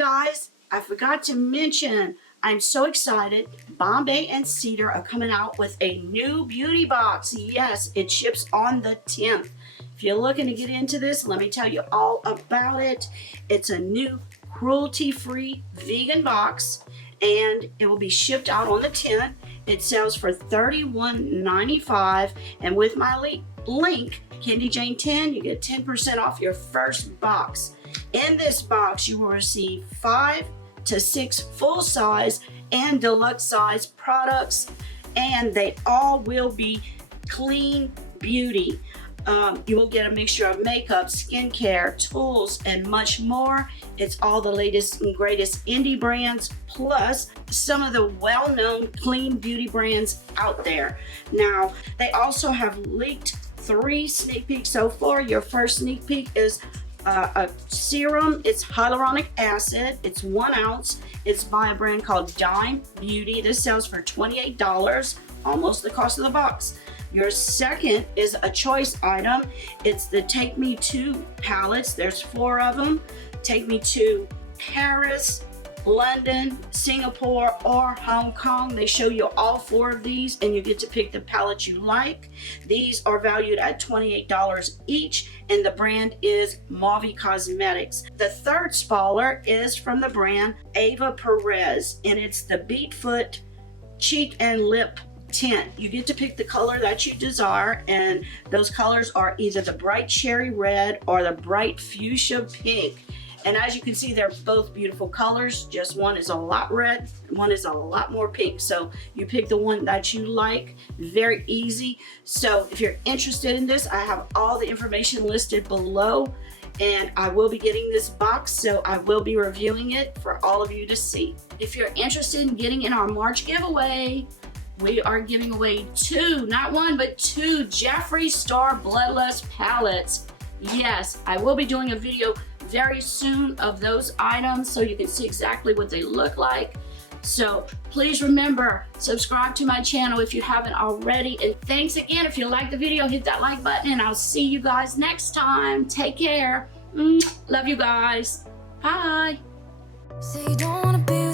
guys, I forgot to mention, I'm so excited. Bombay and Cedar are coming out with a new beauty box. Yes, it ships on the 10th. If you're looking to get into this, let me tell you all about it. It's a new cruelty-free vegan box, and it will be shipped out on the 10th. It sells for $31.95, and with my link, KendyJane10, you get 10% off your first box. In this box, you will receive 5 to 6 full-size and deluxe size products, and they all will be clean beauty. You will get a mixture of makeup, skincare, tools, and much more. It's all the latest and greatest indie brands, plus some of the well-known clean beauty brands out there. Now, they also have leaked 3 sneak peeks so far. Your first sneak peek is a serum. It's hyaluronic acid. It's 1 ounce. It's by a brand called Dime Beauty. This sells for $28, almost the cost of the box. Your second is a choice item. It's the Take Me To palettes. There's 4 of them. Take Me to Paris, London, Singapore, or Hong Kong. They show you all 4 of these, and you get to pick the palette you like. These are valued at $28 each, and the brand is Mauve Cosmetics. The third spoiler is from the brand Eva Perez, and it's the Beat Foot Cheek and Lip Tint. You get to pick the color that you desire, and those colors are either the bright cherry red or the bright fuchsia pink. And as you can see, they're both beautiful colors. Just one is a lot red, one is a lot more pink. So you pick the one that you like. Very easy. So if you're interested in this, I have all the information listed below, and I will be getting this box, so I will be reviewing it for all of you to see. If you're interested in getting in our March giveaway, we are giving away 2, not 1, but 2 Jeffree Star Bloodlust palettes. Yes, I will be doing a video very soon of those items so you can see exactly what they look like. So please remember, subscribe to my channel if you haven't already. And thanks again. If you like the video, hit that like button, and I'll see you guys next time. Take care. Love you guys. Bye. Say you don't wanna be